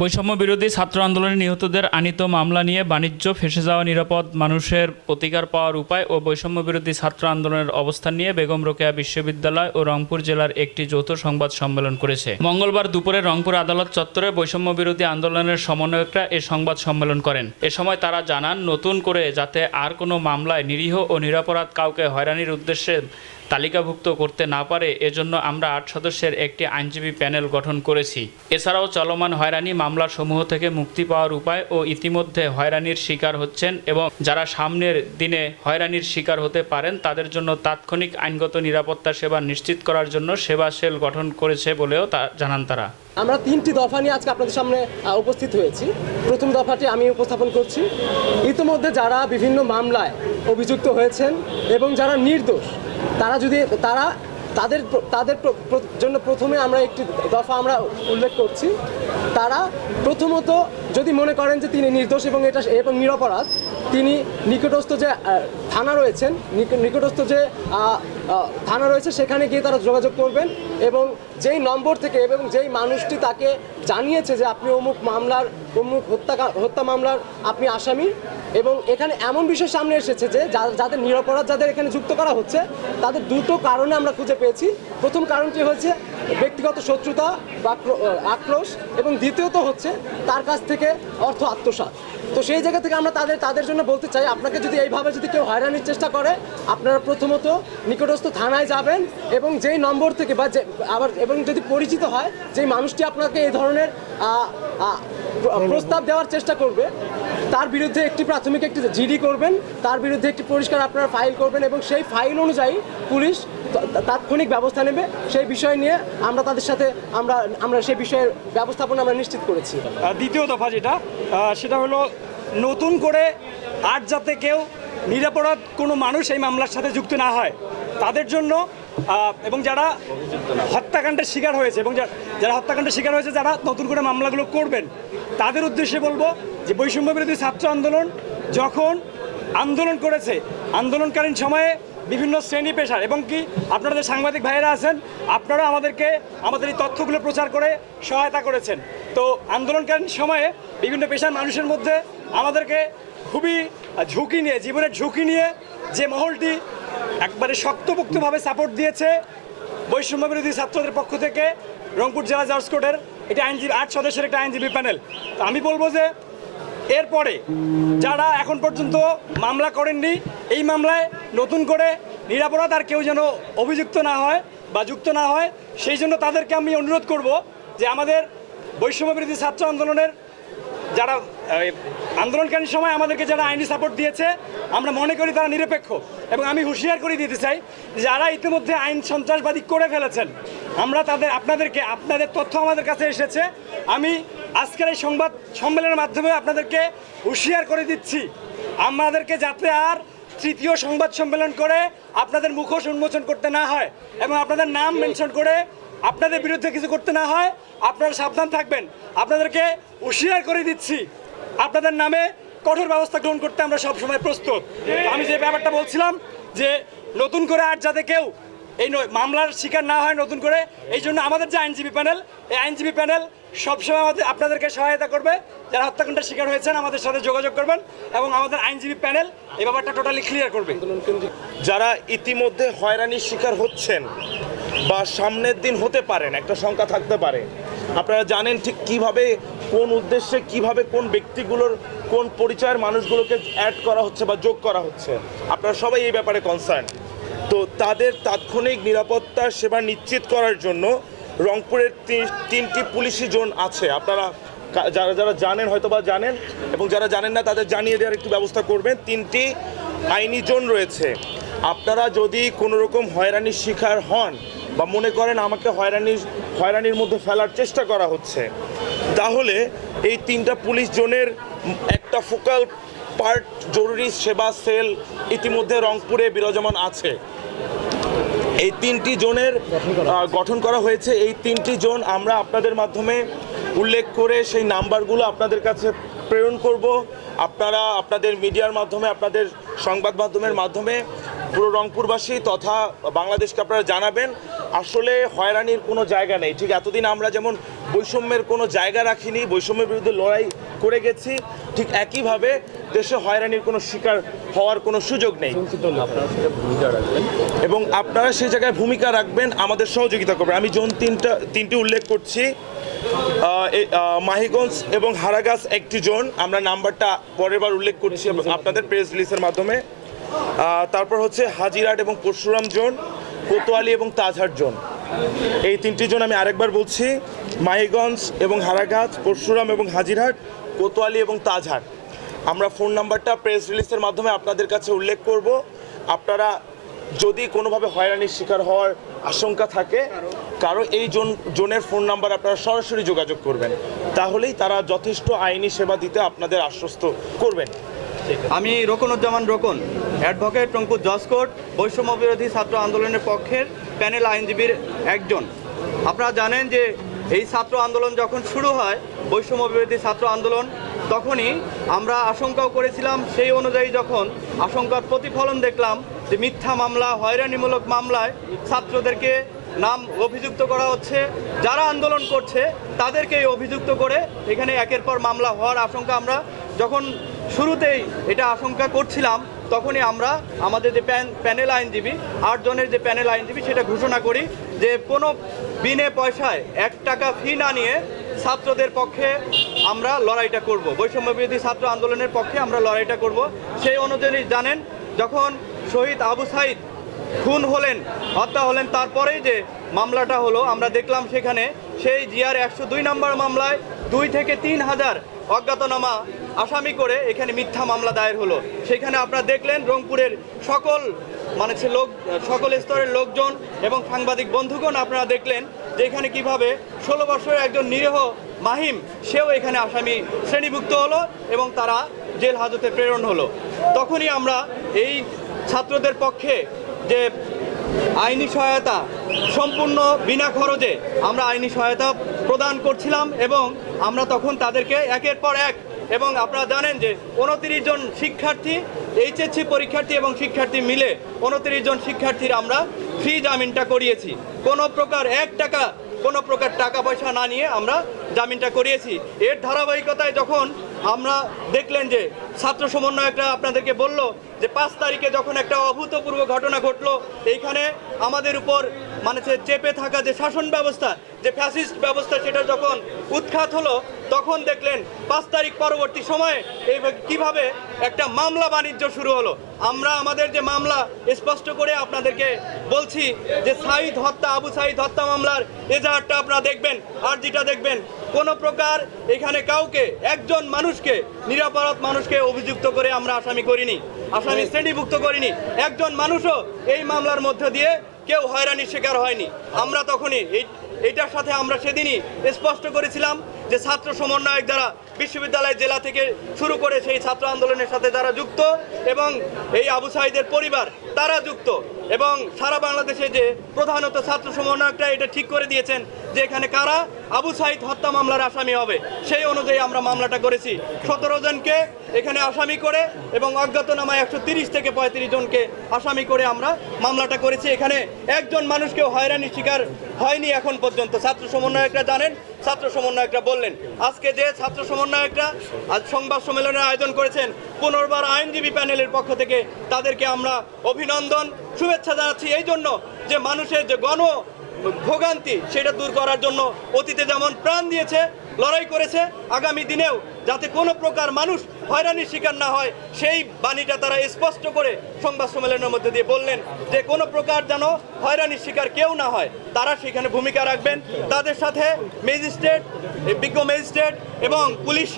বৈষম্য বিরোধী ছাত্র আন্দোলনে নিহতদের আনিত মামলা নিয়ে বাণিজ্য, ফেসে যাওয়া নিরাপদ মানুষের প্রতিকার পাওয়ার উপায় ও বৈষম্য বিরোধী ছাত্র আন্দোলনের অবস্থান নিয়ে বেগম রোকেয়া বিশ্ববিদ্যালয় ও রংপুর জেলার একটি যৌথ সংবাদ সম্মেলন করেছে। মঙ্গলবার দুপুরে রংপুর আদালত চত্বরে বৈষম্য বিরোধী আন্দোলনের সমন্বয়করা এ সংবাদ সম্মেলন করেন। এ সময় তারা জানান, নতুন করে যাতে আর কোনো মামলায় নিরীহ ও নিরাপরাধ কাউকে হয়রানির উদ্দেশ্যে তালিকাভুক্ত করতে না পারে, এজন্য আমরা আট সদস্যের একটি আইনজীবী প্যানেল গঠন করেছি। এছাড়াও চলমান হয়রানি মামলার সমূহ থেকে মুক্তি পাওয়ার উপায় ও ইতিমধ্যে হয়রানির শিকার হচ্ছেন এবং যারা সামনের দিনে হয়রানির শিকার হতে পারেন, তাদের জন্য তাৎক্ষণিক আইনগত নিরাপত্তা সেবা নিশ্চিত করার জন্য সেবা সেল গঠন করেছে বলেও তা জানান তারা। আমরা তিনটি দফা নিয়ে আজকে আপনাদের সামনে উপস্থিত হয়েছি। প্রথম দফাটি আমি উপস্থাপন করছি। ইতিমধ্যে যারা বিভিন্ন মামলায় অভিযুক্ত হয়েছেন এবং যারা নির্দোষ তারা যদি, তারা তাদের তাদের জন্য প্রথমে আমরা একটি দফা আমরা উল্লেখ করছি। তারা প্রথমত যদি মনে করেন যে তিনি নির্দোষ এবং এটা এবং নিরপরাধ, তিনি নিকটস্থ যে থানা রয়েছেন, নিক- নিকটস্থ যে থানা রয়েছে, সেখানে গিয়ে তারা যোগাযোগ করবেন। এবং যেই নম্বর থেকে এবং যেই মানুষটি তাকে জানিয়েছে যে আপনি অমুক মামলার, অমুক হত্যা হত্যা মামলার, আপনি আসামি এবং এখানে এমন বিষয় সামনে এসেছে যে যাদের নিরপরাধ যাদের এখানে যুক্ত করা হচ্ছে, তাদের দুটো কারণে আমরা খুঁজে পেয়েছি। প্রথম কারণটি হচ্ছে ব্যক্তিগত শত্রুতা বা আক্রোশ এবং দ্বিতীয়ত হচ্ছে তার কাছ থেকে অর্থ আত্মসাৎ। তো সেই জায়গা থেকে আমরা তাদের তাদের জন্য বলতে চাই, আপনাকে যদি এইভাবে যদি কেউ হয়রানির চেষ্টা করে, আপনারা প্রথমত নিকটস্থ থানায় যাবেন এবং যেই নম্বর থেকে বা যে আবার এবং যদি পরিচিত হয় যেই মানুষটি আপনাকে এই ধরনের প্রস্তাব দেওয়ার চেষ্টা করবে তার বিরুদ্ধে একটি প্রাথমিক একটি জিডি করবেন তার বিরুদ্ধে একটি পরিষ্কার আপনারা ফাইল করবেন এবং সেই ফাইল অনুযায়ী পুলিশ তাৎক্ষণিক ব্যবস্থা নেবে। সেই বিষয় নিয়ে আমরা তাদের সাথে আমরা আমরা সেই বিষয়ের ব্যবস্থাপনা আমরা নিশ্চিত করেছি। দ্বিতীয় দফা যেটা সেটা হলো নতুন করে আর যাতে কেউ নিরাপরাধ কোনো মানুষ এই মামলার সাথে যুক্ত না হয় তাদের জন্য এবং যারা হত্যাকাণ্ডের শিকার হয়েছে, এবং যারা হত্যাকাণ্ডের শিকার হয়েছে, যারা নতুন করে মামলাগুলো করবেন, তাদের উদ্দেশ্যে বলব যে বৈষম্য বিরোধী ছাত্র আন্দোলন যখন আন্দোলন করেছে, আন্দোলনকালীন সময়ে বিভিন্ন শ্রেণি পেশার, এবং কি আপনারা যে সাংবাদিক ভাইয়েরা আছেন, আপনারা আমাদেরকে, আমাদের এই তথ্যগুলো প্রচার করে সহায়তা করেছেন। তো আন্দোলনকালীন সময়ে বিভিন্ন পেশার মানুষের মধ্যে আমাদেরকে খুবই ঝুঁকি নিয়ে, জীবনের ঝুঁকি নিয়ে যে মহলটি একবারে শক্তপোক্তভাবে সাপোর্ট দিয়েছে বৈষম্য বিরোধী ছাত্রদের পক্ষ থেকে রংপুর জেলা জজ কোর্টের এটা আইনজীবী, আট সদস্যের একটা আইনজীবী প্যানেল। তো আমি বলব যে এরপরে যারা এখন পর্যন্ত মামলা করেননি, এই মামলায় নতুন করে নিরাপরাধ আর কেউ যেন অভিযুক্ত না হয় বা যুক্ত না হয়, সেই জন্য তাদেরকে আমি অনুরোধ করব যে আমাদের বৈষম্য বিরোধী ছাত্র আন্দোলনের যারা আন্দোলনকালীন সময় আমাদেরকে যারা আইনি সাপোর্ট দিয়েছে, আমরা মনে করি তারা নিরপেক্ষ। এবং আমি হুঁশিয়ার করে দিতে চাই, যারা ইতিমধ্যে আইন সন্ত্রাসবাদী করে ফেলেছেন, আমরা তাদের, আপনাদেরকে, আপনাদের তথ্য আমাদের কাছে এসেছে। আমি আজকের এই সংবাদ সম্মেলনের মাধ্যমে আপনাদেরকে হুঁশিয়ার করে দিচ্ছি, আমাদেরকে যাতে আর তৃতীয় সংবাদ সম্মেলন করে আপনাদের মুখোশ উন্মোচন করতে না হয় এবং আপনাদের নাম মেনশন করে আপনাদের বিরুদ্ধে কিছু করতে না হয়, আপনারা সাবধান থাকবেন। আপনাদেরকে হুঁশিয়ার করে দিচ্ছি, আপনাদের নামে কঠোর ব্যবস্থা গ্রহণ করতে আমরা সবসময় প্রস্তুত। আমি যে ব্যাপারটা বলছিলাম যে নতুন করে আর যাতে কেউ এই মামলার শিকার না হয় নতুন করে, এই জন্য আমাদের যে আইনজীবী প্যানেল, এই আইনজীবী প্যানেল সবসময় আমাদের আপনাদেরকে সহায়তা করবে। যারা হত্যাকাণ্ডের শিকার হয়েছেন, আমাদের সাথে যোগাযোগ করবেন এবং আমাদের আইনজীবী প্যানেল এই ব্যাপারটা টোটালি ক্লিয়ার করবে। যারা ইতিমধ্যে হয়রানির শিকার হচ্ছেন বা সামনের দিন হতে পারেন একটা শঙ্কা থাকতে পারে। আপনারা জানেন ঠিক কীভাবে, কোন উদ্দেশ্যে, কীভাবে কোন ব্যক্তিগুলোর, কোন পরিচয়ের মানুষগুলোকে অ্যাড করা হচ্ছে বা যোগ করা হচ্ছে। আপনারা সবাই এই ব্যাপারে কনসার্ন তো তাদের তাৎক্ষণিক নিরাপত্তার সেবা নিশ্চিত করার জন্য রংপুরের তিন- তিনটি পুলিশি জোন আছে। আপনারা যারা যারা জানেন হয়তো বা জানেন এবং যারা জানেন না, তাদের জানিয়ে দেওয়ার একটু ব্যবস্থা করবেন। তিনটি আইনি জোন রয়েছে। আপনারা যদি কোনো রকম হয়রানির শিকার হন বা মনে করেন আমাকে হয়রানির হয়রানির মধ্যে ফেলার চেষ্টা করা হচ্ছে, তাহলে এই তিনটা পুলিশ জোনের একটা ফোকাল পার্ট জরুরি সেবা সেল ইতিমধ্যে রংপুরে বিরাজমান আছে। এই তিনটি জোনের গঠন করা হয়েছে। এই তিনটি জোন আমরা আপনাদের মাধ্যমে উল্লেখ করে সেই নাম্বারগুলো আপনাদের কাছে প্রেরণ করব। আপনারা, আপনাদের মিডিয়ার মাধ্যমে, আপনাদের সংবাদ মাধ্যমের মাধ্যমে পুরো রংপুরবাসী তথা বাংলাদেশকে আপনারা জানাবেন, আসলে হয়রানির কোনো জায়গা নেই। ঠিক এতদিন আমরা যেমন বৈষম্যের কোনো জায়গা রাখিনি, বৈষম্যের বিরুদ্ধে লড়াই করে গেছি, ঠিক একইভাবে দেশে হয়রানির কোনো শিকার হওয়ার কোনো সুযোগ নেই। এবং আপনারা সেই জায়গায় ভূমিকা রাখবেন, আমাদের সহযোগিতা করবেন। আমি জোন তিনটা, তিনটি উল্লেখ করছি। মাহিগঞ্জ এবং হারাগাছ একটি জোন। আমরা নাম্বারটা পরের বার উল্লেখ করছি আপনাদের প্রেস রিলিজের মাধ্যমে। তারপর হচ্ছে হাজিরাট এবং পরশুরাম জোন, কোতোয়ালি এবং তাজহাট জোন। এই তিনটি জোন আমি আরেকবার বলছি মাহিগঞ্জ এবং হারাগাছ পরশুরাম এবং হাজিরহাট, কোতোয়ালি এবং তাজহাট। আমরা ফোন নাম্বারটা প্রেস রিলিজের মাধ্যমে আপনাদের কাছে উল্লেখ করব। আপনারা যদি কোনোভাবে হয়রানির শিকার হওয়ার আশঙ্কা থাকে, কারও এই জোন জোনের ফোন নাম্বার আপনারা সরাসরি যোগাযোগ করবেন। তাহলেই তারা যথেষ্ট আইনি সেবা দিতে আপনাদের আশ্বস্ত করবেন। আমি রোকনুজ্জামান রোকন অ্যাডভোকেট জজ কোর্ট বৈষম্য বিরোধী ছাত্র আন্দোলনের পক্ষের প্যানেল আইনজীবীর একজন। আপনারা জানেন যে এই ছাত্র আন্দোলন যখন শুরু হয়, বৈষম্য বিরোধী ছাত্র আন্দোলন, তখনই আমরা আশঙ্কাও করেছিলাম সেই অনুযায়ী যখন আশঙ্কার প্রতিফলন দেখলাম যে মিথ্যা মামলা, হয়রানিমূলক মামলায় ছাত্রদেরকে নাম অভিযুক্ত করা হচ্ছে, যারা আন্দোলন করছে তাদেরকেই অভিযুক্ত করে এখানে একের পর মামলা হওয়ার আশঙ্কা আমরা যখন শুরুতেই এটা আশঙ্কা করছিলাম, তখনই আমরা আমাদের যে প্যান প্যানেল আইনজীবী, আটজনের যে প্যানেল আইনজীবী সেটা ঘোষণা করি যে কোনো বিনে পয়সায় এক টাকা ফি না নিয়ে ছাত্রদের পক্ষে আমরা লড়াইটা করব। বৈষম্য বিরোধী ছাত্র আন্দোলনের পক্ষে আমরা লড়াইটা করব। সেই অনুযায়ী জানেন, যখন শহীদ আবু সাইদ খুন হলেন, হত্যা হলেন, তারপরেই যে মামলাটা হলো, আমরা দেখলাম সেখানে সেই জিআর একশো দুই নম্বর মামলায় দুই থেকে তিন হাজার অজ্ঞাতনামা আসামি করে এখানে মিথ্যা মামলা দায়ের হলো। সেখানে আপনারা দেখলেন রংপুরের সকল মানে সে লোক, সকল স্তরের লোকজন এবং সাংবাদিক বন্ধুগণ আপনারা দেখলেন যে এখানে কীভাবে ষোলো বছরের একজন নিরীহ মাহিম, সেও এখানে আসামি শ্রেণীভুক্ত হলো এবং তারা জেল হাজতে প্রেরণ হলো। তখনই আমরা এই ছাত্রদের পক্ষে যে আইনি সহায়তা সম্পূর্ণ বিনা খরচে আমরা আইনি সহায়তা প্রদান করছিলাম এবং আমরা তখন তাদেরকে একের পর এক এবং আপনারা জানেন যে উনত্রিশ জন শিক্ষার্থী, এইচএসসি পরীক্ষার্থী এবং শিক্ষার্থী মিলে উনত্রিশ জন শিক্ষার্থীর আমরা ফ্রি জামিনটা করিয়েছি। কোনো প্রকার এক টাকা, কোনো প্রকার টাকা পয়সা না নিয়ে আমরা জামিনটা করিয়েছি। এর ধারাবাহিকতায় যখন আমরা দেখলেন যে ছাত্র সমন্বয়করা আপনাদেরকে বলল যে পাঁচ তারিখে যখন একটা অভূতপূর্ব ঘটনা ঘটলো, এইখানে আমাদের উপর মানে যে চেপে থাকা যে শাসন ব্যবস্থা, যে ফ্যাসিস্ট ব্যবস্থা, সেটা যখন উৎখাত হলো, তখন দেখলেন পাঁচ তারিখ পরবর্তী সময়ে এই কীভাবে একটা মামলা বাণিজ্য শুরু হলো। আমরা আমাদের যে মামলা স্পষ্ট করে আপনাদেরকে বলছি যে সাইদ হত্যা, আবু সাইদ হত্যা মামলার এজাহারটা আপনারা দেখবেন আর যেটা দেখবেন। কোনো প্রকার এখানে কাউকে, একজন মানুষকে, নিরাপরাধ মানুষকে অভিযুক্ত করে আমরা আসামি করিনি। শ্রেণীভুক্ত করিনি। একজন মানুষও এই মামলার মধ্য দিয়ে কেউ হয়রানির শিকার হয়নি। আমরা তখনই এইটার সাথে আমরা সেদিনই স্পষ্ট করেছিলাম যে ছাত্র সমন্বয়ক যারা বিশ্ববিদ্যালয় জেলা থেকে শুরু করে সেই ছাত্র আন্দোলনের সাথে যারা যুক্ত এবং এই আবু সাইদের পরিবার তারা যুক্ত এবং সারা বাংলাদেশে যে প্রধানত ছাত্র সমন্বয়করা এটা ঠিক করে দিয়েছেন যে এখানে কারা? আবু সাইদ হত্যা মামলার আসামি হবে। সেই অনুযায়ী আমরা মামলাটা করেছি। সতেরো জনকে এখানে আসামি করে এবং অজ্ঞাতনামা একশো তিরিশ থেকে পঁয়ত্রিশ জনকে আসামি করে আমরা মামলাটা করেছি। এখানে একজন মানুষকেও হয়রানির শিকার হয়নি এখন পর্যন্ত। ছাত্র সমন্বয়করা জানেন, ছাত্র সমন্বয়করা বললেন আজকে যে ছাত্র সমন্বয়করা আজ সংবাদ সম্মেলনের আয়োজন করেছেন, পুনর্বার আইনজীবী প্যানেলের পক্ষ থেকে তাদেরকে আমরা অভিনন্দন, শুভেচ্ছা জানাচ্ছি। এই জন্য যে মানুষের যে গণ ভোগান্তি সেটা দূর করার জন্য অতীতে যেমন প্রাণ দিয়েছে, লড়াই করেছে, আগামী দিনেও যাতে কোনো প্রকার মানুষ হয়রানির শিকার না হয়, সেই বাণীটা তারা স্পষ্ট করে সংবাদ সম্মেলনের মধ্যে দিয়ে বললেন যে কোনো প্রকার যেন হয়রানির শিকার কেউ না হয়, তারা সেখানে ভূমিকা রাখবেন। তাদের সাথে ম্যাজিস্ট্রেট, বিজ্ঞ ম্যাজিস্ট্রেট এবং পুলিশ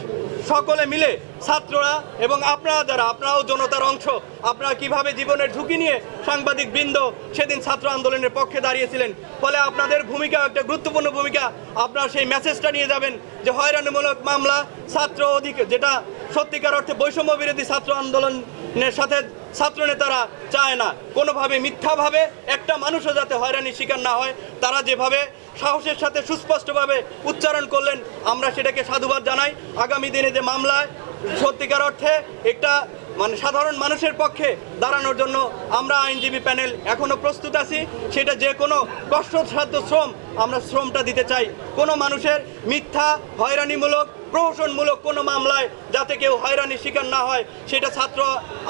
সকলে মিলে ছাত্ররা এবং আপনারা যারা, আপনারাও জনতার অংশ, আপনারা কীভাবে জীবনের ঝুঁকি নিয়ে সাংবাদিক বৃন্দ সেদিন ছাত্র আন্দোলনের পক্ষে দাঁড়িয়েছিলেন, ফলে আপনাদের ভূমিকা, একটা গুরুত্বপূর্ণ ভূমিকা, আপনারা সেই মেসেজটা নিয়ে যাবেন যে হয়রানিমূলক মামলা, ছাত্র অধিক, যেটা সত্যিকার অর্থে বৈষম্য বিরোধী ছাত্র আন্দোলনের সাথে ছাত্র নেতারা চায় না। কোনোভাবে মিথ্যাভাবে একটা মানুষও যাতে হয়রানির শিকার না হয়, তারা যেভাবে সাহসের সাথে সুস্পষ্টভাবে উচ্চারণ করলেন, আমরা সেটাকে সাধুবাদ জানাই। আগামী দিনে যে মামলায় সত্যিকার অর্থে একটা মানে সাধারণ মানুষের পক্ষে দাঁড়ানোর জন্য আমরা আইনজীবী প্যানেল এখনও প্রস্তুত আছি। সেটা যে কোনো কষ্টসাধ্য শ্রম আমরা শ্রমটা দিতে চাই। কোনো মানুষের মিথ্যা, হয়রানিমূলক, প্রহসনমূলক কোনো মামলায় যাতে কেউ হয়রানির শিকার না হয়, সেটা ছাত্র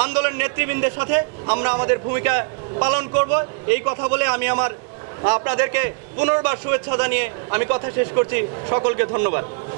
আন্দোলন নেতৃবৃন্দের সাথে আমরা আমাদের ভূমিকা পালন করব। এই কথা বলে আমি আমার আপনাদেরকে পুনর্বার শুভেচ্ছা জানিয়ে আমি কথা শেষ করছি। সকলকে ধন্যবাদ।